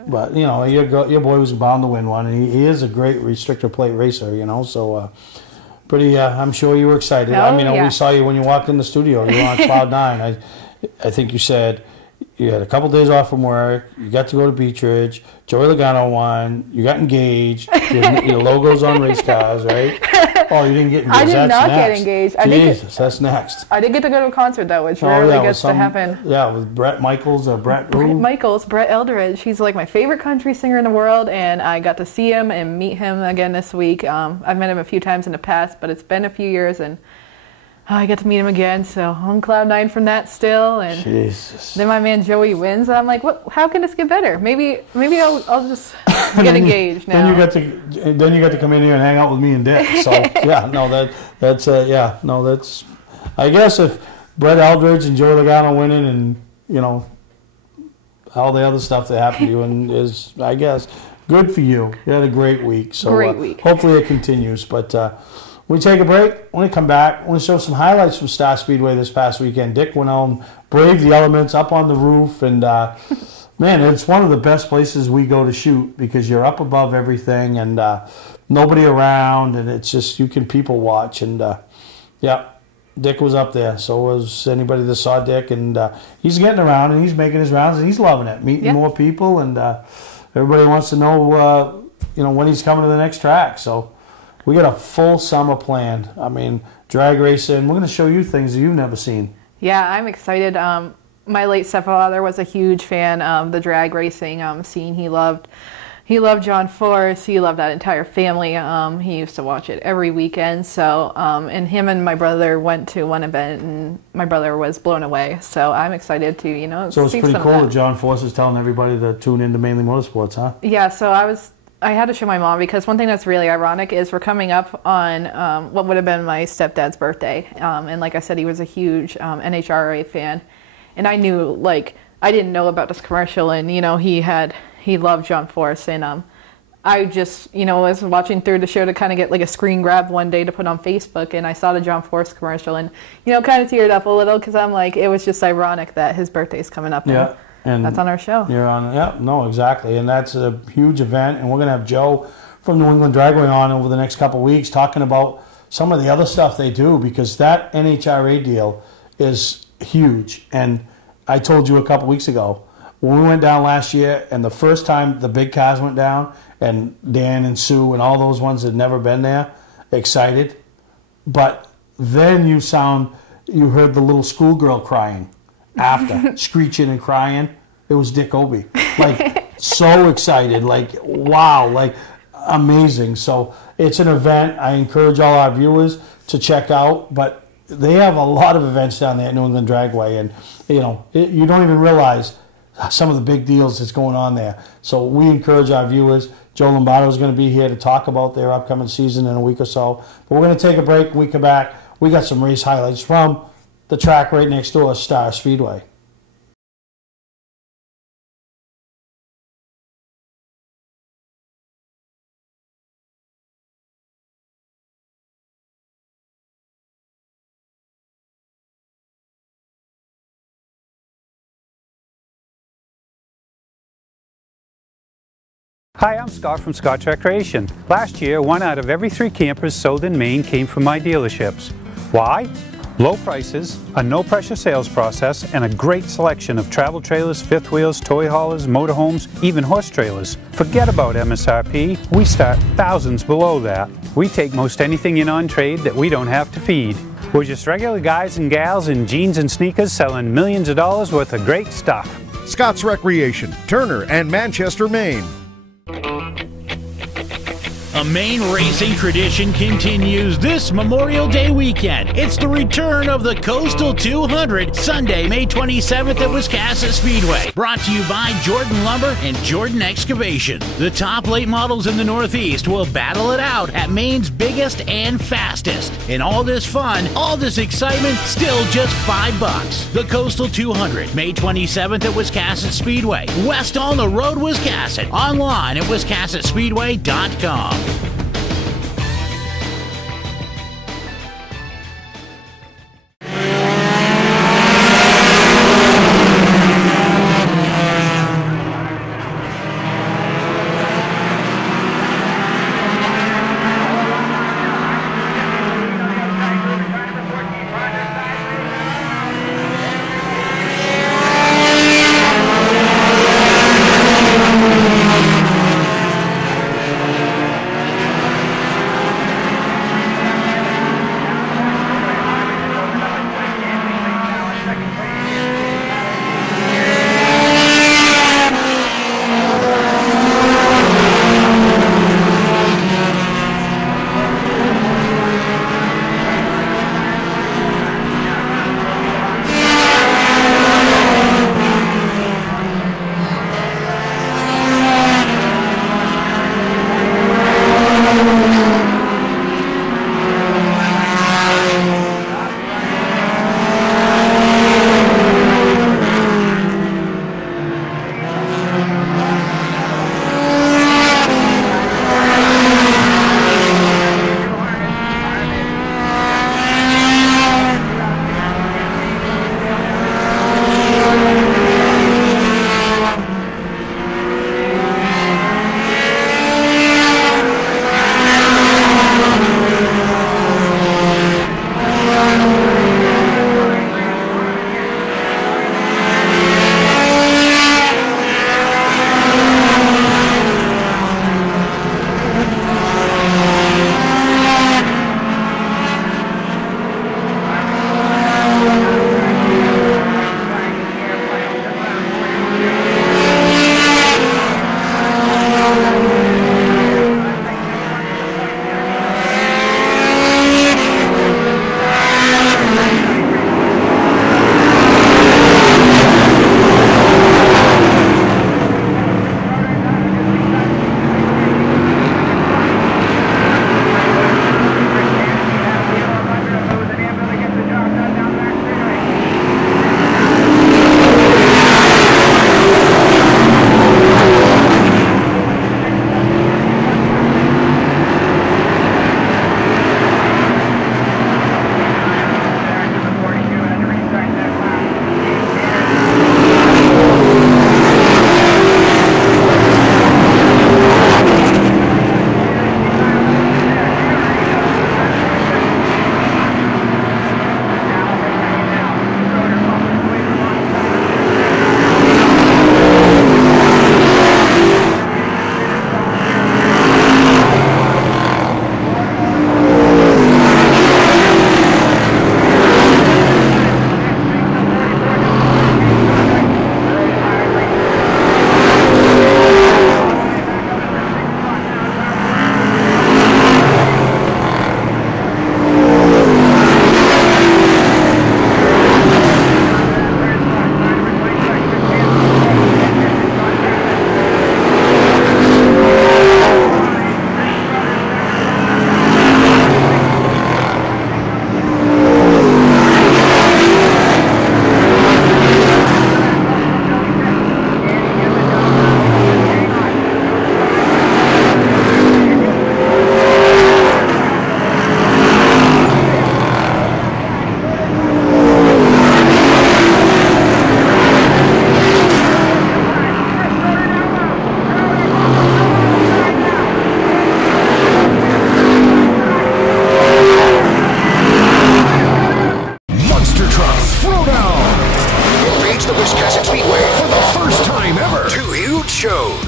But your boy was bound to win one, and he is a great restrictor plate racer. So pretty. I'm sure you were excited. We saw you when you walked in the studio. You were on cloud 9. I think you said you had a couple days off from work. You got to go to Beach Ridge. Joey Logano won. You got engaged. Your logo's on race cars, right? Oh, you didn't get engaged. I did not get engaged. Jesus, that's next. I did get to go to a concert, though, which rarely gets to happen. Yeah, with Brett Michaels or Brett Eldridge. He's like my favorite country singer in the world, and I got to see him and meet him again this week. I've met him a few times in the past, but it's been a few years, and I get to meet him again, so on cloud 9 from that still. And Jesus. Then my man Joey wins, and I'm like, what? How can this get better? Maybe I'll just get engaged now. Then you got to come in here and hang out with me and Dick. So that's I guess if Brett Eldridge and Joey Logano winning, and all the other stuff that happened to you, and is, I guess, good for you. You had a great week. So great week. Hopefully it continues, but. We take a break. When we come back, we'll show some highlights from Star Speedway this past weekend. Dick went home, braved the elements up on the roof, and man, it's one of the best places we go to shoot because you're up above everything and nobody around, and it's just you can people watch. And Dick was up there. So was anybody that saw Dick, and he's getting around and he's making his rounds and he's loving it, meeting more people, and everybody wants to know when he's coming to the next track. So. We got a full summer planned. Drag racing. We're going to show you things that you've never seen. Yeah, I'm excited. My late stepfather was a huge fan of the drag racing scene. He loved John Force. He loved that entire family. He used to watch it every weekend. So, and him and my brother went to one event, and my brother was blown away. So I'm excited to, So it's pretty cool that John Force is telling everybody to tune into Mainly Motorsports, huh? Yeah. So I had to show my mom because one thing that's really ironic is we're coming up on what would have been my stepdad's birthday. And like I said, he was a huge NHRA fan. And I knew, I didn't know about this commercial. And, he loved John Force. And I just, was watching through the show to kind of get a screen grab one day to put on Facebook. And I saw the John Force commercial and, kind of teared up a little because I'm like, it was just ironic that his birthday's coming up. Yeah. And that's on our show. You're on, exactly. And that's a huge event. And we're going to have Joe from New England Dragway on over the next couple of weeks talking about some of the other stuff they do because that NHRA deal is huge. And I told you a couple weeks ago, when we went down last year and the first time the big cars went down and Dan and Sue and all those ones that had never been there, excited. But then you heard the little schoolgirl crying. After screeching and crying, it was Dick Obey. So excited, wow, amazing. So it's an event I encourage all our viewers to check out. But they have a lot of events down there at New England Dragway, and you don't even realize some of the big deals that's going on there. So we encourage our viewers. Joe Lombardo is going to be here to talk about their upcoming season in a week or so. But we're going to take a break. When we come back, we got some race highlights from the track right next door, Star Speedway. Hi, I'm Scott from Scott's Recreation. Last year, 1 out of every 3 campers sold in Maine came from my dealerships. Why? Low prices, a no-pressure sales process, and a great selection of travel trailers, fifth wheels, toy haulers, motorhomes, even horse trailers. Forget about MSRP. We start thousands below that. We take most anything in on trade that we don't have to feed. We're just regular guys and gals in jeans and sneakers selling millions of dollars worth of great stuff. Scott's Recreation, Turner and Manchester, Maine. The Maine racing tradition continues this Memorial Day weekend. It's the return of the Coastal 200, Sunday, May 27th at Wiscasset Speedway. Brought to you by Jordan Lumber and Jordan Excavation. The top late models in the Northeast will battle it out at Maine's biggest and fastest. And all this fun, all this excitement, still just $5. The Coastal 200, May 27th at Wiscasset Speedway. West on the Road, Wiscasset. Online at wiscassetspeedway.com.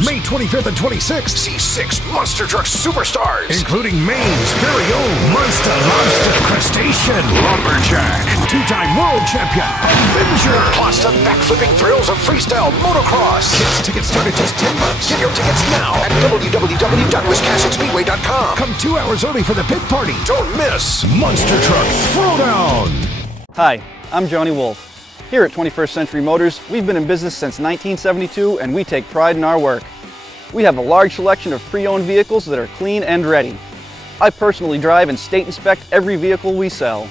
May 25th and 26th, see 6 monster truck superstars, including Maine's very own Monster Crustacean, Lumberjack, 2-time world champion, Avenger, plus the backflipping thrills of freestyle motocross. Kids tickets start at just $10. Get your tickets now at www.wiscasserspeedway.com. Come 2 hours early for the big party. Don't miss Monster Truck Throwdown. Hi, I'm Johnny Wolf. Here at 21st Century Motors, we've been in business since 1972 and we take pride in our work. We have a large selection of pre-owned vehicles that are clean and ready. I personally drive and state inspect every vehicle we sell.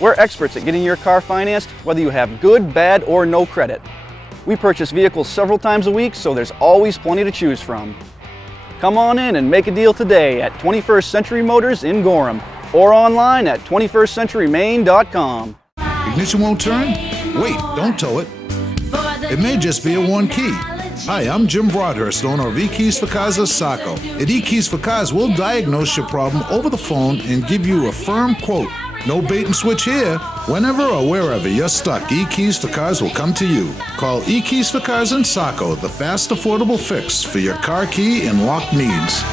We're experts at getting your car financed, whether you have good, bad, or no credit. We purchase vehicles several times a week, so there's always plenty to choose from. Come on in and make a deal today at 21st Century Motors in Gorham or online at 21stcenturymaine.com. Ignition won't turn? Wait, don't tow it. It may just be a one key. Hi, I'm Jim Broadhurst, owner of eKeys for Cars of Saco. At eKeys for Cars, we'll diagnose your problem over the phone and give you a firm quote. No bait and switch here. Whenever or wherever you're stuck, eKeys for Cars will come to you. Call eKeys for Cars in Saco, the fast, affordable fix for your car key and lock needs.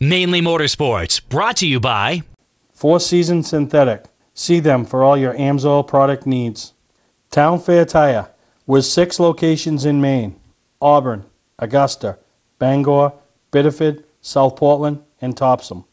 Mainly Motorsports, brought to you by Four Seasons Synthetic. See them for all your AMSOIL product needs. Town Fair Tire, with 6 locations in Maine: Auburn, Augusta, Bangor, Biddeford, South Portland, and Topsom.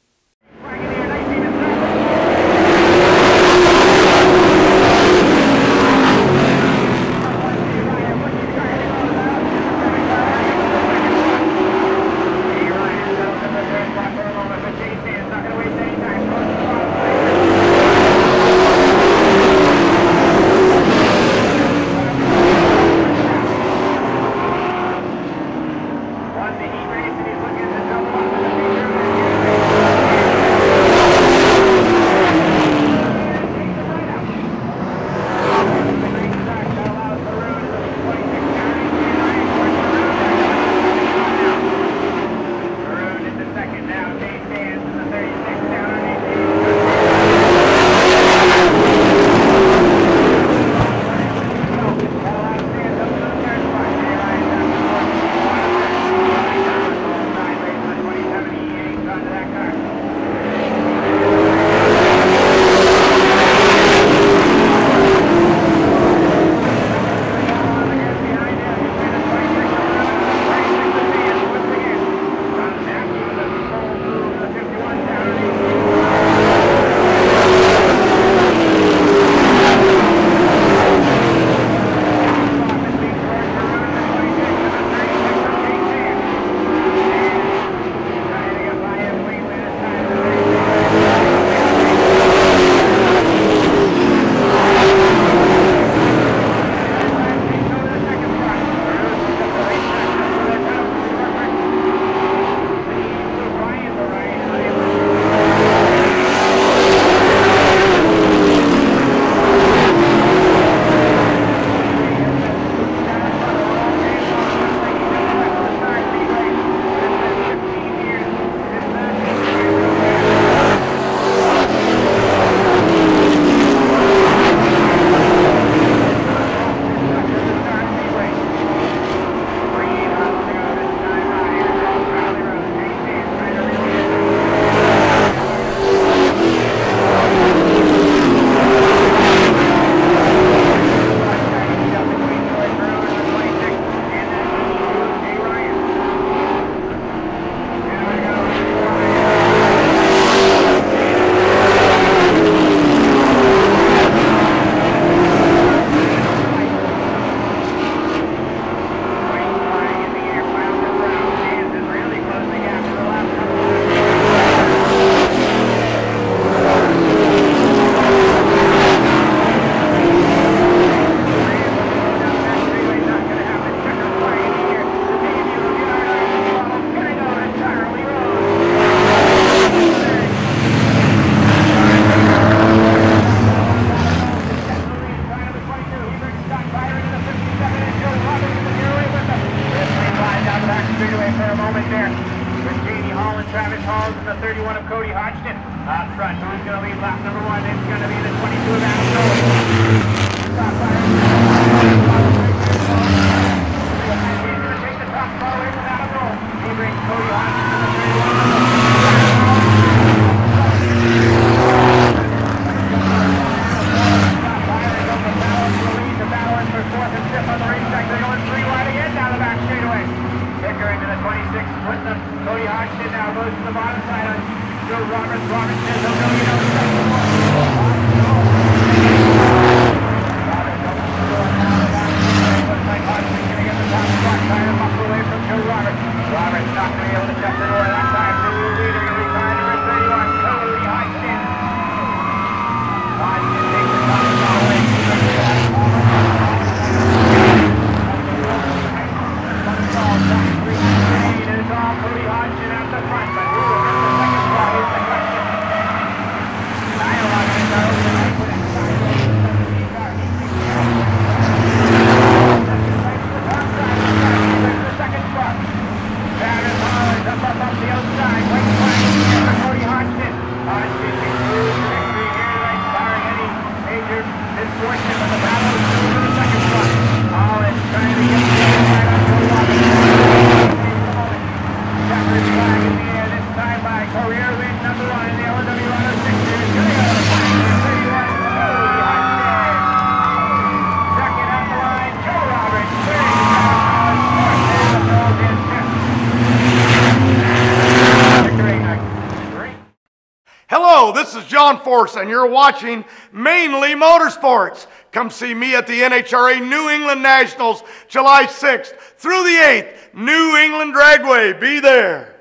Hello, this is John Force, and you're watching Mainly Motorsports. Come see me at the NHRA New England Nationals, July 6th through the 8th, New England Dragway. Be there.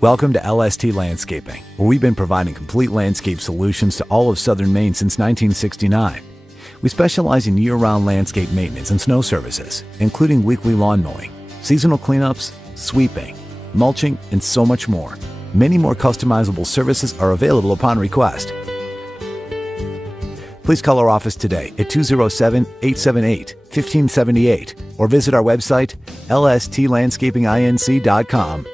Welcome to LST Landscaping, where we've been providing complete landscape solutions to all of southern Maine since 1969. We specialize in year-round landscape maintenance and snow services, including weekly lawn mowing, seasonal cleanups, sweeping, mulching, and so much more. Many more customizable services are available upon request. Please call our office today at 207-878-1578 or visit our website, lstlandscapinginc.com.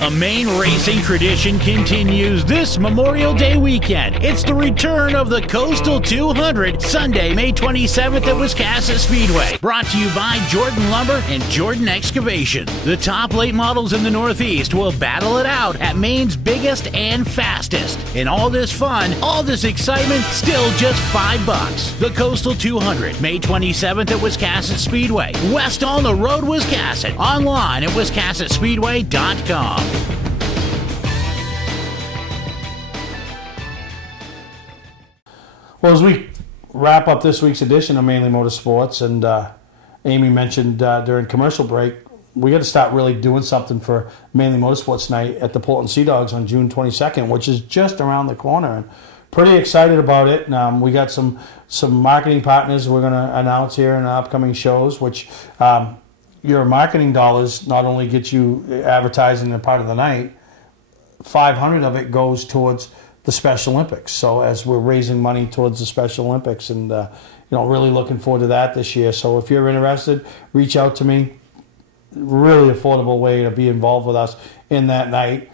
A Maine racing tradition continues this Memorial Day weekend. It's the return of the Coastal 200, Sunday, May 27th at Wiscasset Speedway. Brought to you by Jordan Lumber and Jordan Excavation. The top late models in the Northeast will battle it out at Maine's biggest and fastest. And all this fun, all this excitement, still just $5. The Coastal 200, May 27th at Wiscasset Speedway. West on the road, Wiscasset. Online at wiscassetspeedway.com. Well, as we wrap up this week's edition of Mainly Motorsports, and Amy mentioned during commercial break, we got to start really doing something for Mainly Motorsports Night at the Portland Sea Dogs on June 22nd, which is just around the corner. And pretty excited about it. We got some marketing partners we're going to announce here in the upcoming shows, which your marketing dollars not only get you advertising a part of the night, 500 of it goes towards the Special Olympics. So as we're raising money towards the Special Olympics, and really looking forward to that this year. So if you're interested, reach out to me. Really affordable way to be involved with us in that night.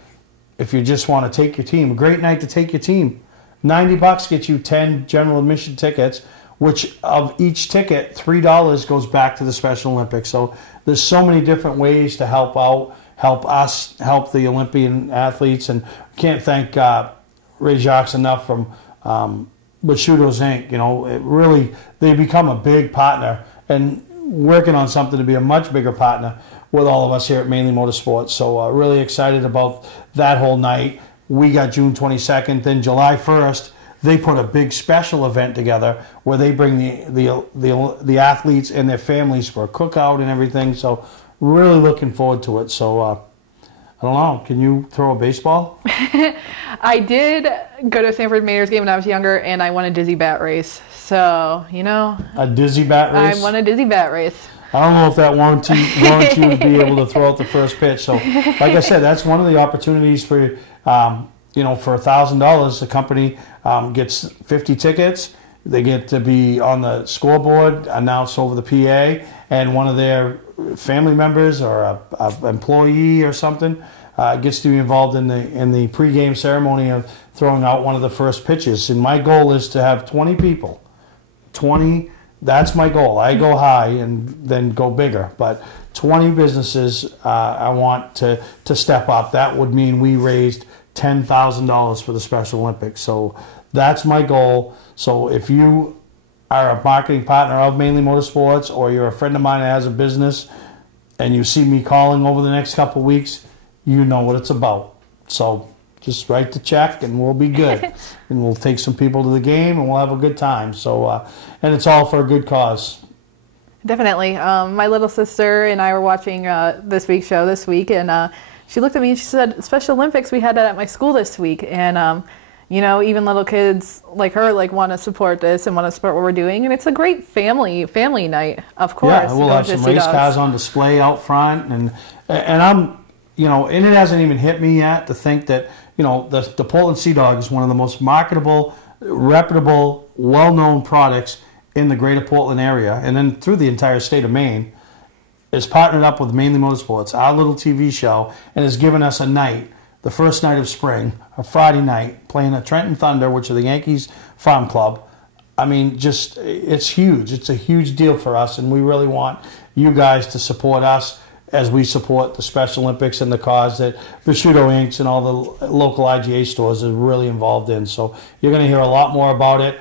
If you just want to take your team, a great night to take your team. $90 gets you 10 general admission tickets, which of each ticket, $3 goes back to the Special Olympics. So there's so many different ways to help out, help us, help the Olympian athletes, and can't thank Ray Jacques enough from Bashudos Inc. It really, they become a big partner and working on something to be a much bigger partner with all of us here at Mainly Motorsports. So really excited about that whole night. We got June 22nd, then July 1st. They put a big special event together where they bring the athletes and their families for a cookout and everything. So really looking forward to it. So I don't know. Can you throw a baseball? I did go to a Sanford Mariners game when I was younger, and I won a dizzy bat race. So, A dizzy bat race? I won a dizzy bat race. I don't know if that warrants you to be able to throw out the first pitch. So, like I said, that's one of the opportunities for, for $1,000, the company gets 50 tickets. They get to be on the scoreboard, announced over the PA, and one of their family members or a employee or something gets to be involved in the pregame ceremony of throwing out one of the first pitches. And my goal is to have 20 people. 20, that's my goal. I go high and then go bigger. But 20 businesses I want to step up. That would mean we raised $10,000 for the Special Olympics. So that's my goal. So if you are a marketing partner of Mainly Motorsports, or you're a friend of mine that has a business, and you see me calling over the next couple of weeks, you know what it's about. So just write the check and we'll be good. And we'll take some people to the game and we'll have a good time. So, and it's all for a good cause. Definitely. My little sister and I were watching this week's show this week, and she looked at me and she said, Special Olympics, we had that at my school this week. And, you know, even little kids like her want to support this and want to support what we're doing. And it's a great family night, of course. Yeah, we'll have some race cars on display out front. And I'm, you know, and it hasn't even hit me yet to think that, you know, the Portland Sea Dog is one of the most marketable, reputable, well-known products in the greater Portland area, and then through the entire state of Maine, is partnered up with Mainely Motorsports, our little TV show, and has given us a night, the first night of spring, a Friday night, playing at Trenton Thunder, which are the Yankees Farm Club. I mean, just, it's huge. It's a huge deal for us, and we really want you guys to support us as we support the Special Olympics and the cause that Prosciutto Inc. and all the local IGA stores are really involved in. So you're going to hear a lot more about it.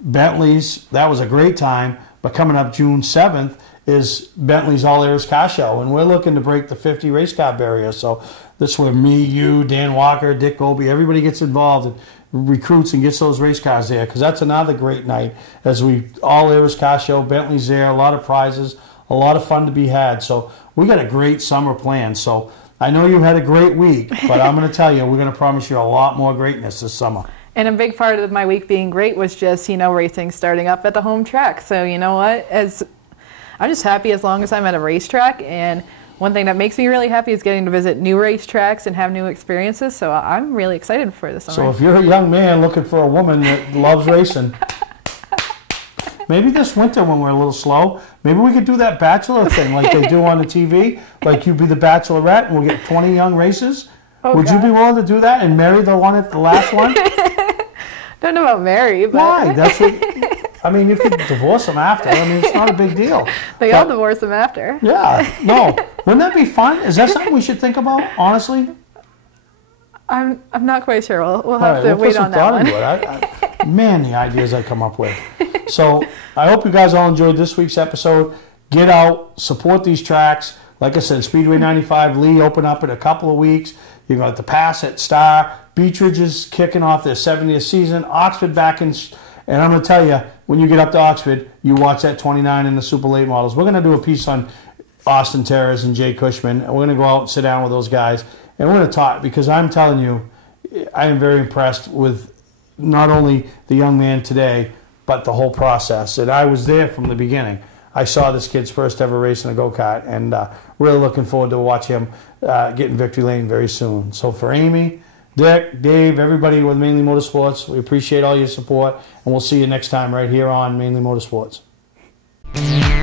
Bentley's, that was a great time, but coming up June 7th is Bentley's All Areas Car Show, and we're looking to break the 50 race car barrier. So this is where me, you, Dan Walker, Dick Goby, everybody gets involved and recruits and gets those race cars there, because that's another great night as we All Areas Car Show. Bentley's there, a lot of prizes, a lot of fun to be had. So we got a great summer planned. So I know you had a great week, but I'm going to tell you, we're going to promise you a lot more greatness this summer. And a big part of my week being great was just, you know, racing starting up at the home track. So, you know what, I'm just happy as long as I'm at a racetrack. And one thing that makes me really happy is getting to visit new racetracks and have new experiences. So I'm really excited for this summer. So if you're a young man looking for a woman that loves racing, maybe this winter when we're a little slow, maybe we could do that bachelor thing like they do on the TV. Like you be the bachelorette and we'll get 20 young racers. Oh, Would you be willing to do that and marry the one at the last one? Don't know about marry, but why? That's what, I mean, you could divorce them after. I mean, it's not a big deal. They all divorce them after. Yeah, no. Wouldn't that be fun? Is that something we should think about, honestly? I'm not quite sure. We'll have to wait on that one. Man, the ideas I come up with. So I hope you guys all enjoyed this week's episode. Get out, support these tracks. Like I said, Speedway 95, Lee open up in a couple of weeks. You're going to pass at Star. Beechridge is kicking off their 70th season. Oxford back in, and I'm going to tell you, when you get up to Oxford, you watch that 29 in the Super Late models. We're going to do a piece on Austin Terrace and Jay Cushman, and we're going to go out and sit down with those guys, and we're going to talk, because I'm telling you, I am very impressed with not only the young man today, but the whole process. And I was there from the beginning. I saw this kid's first ever race in a go-kart, and really looking forward to watch him get in victory lane very soon. So for Amy, Dick, Dave, everybody with Mainely Motorsports, we appreciate all your support, and we'll see you next time right here on Mainely Motorsports. Bye.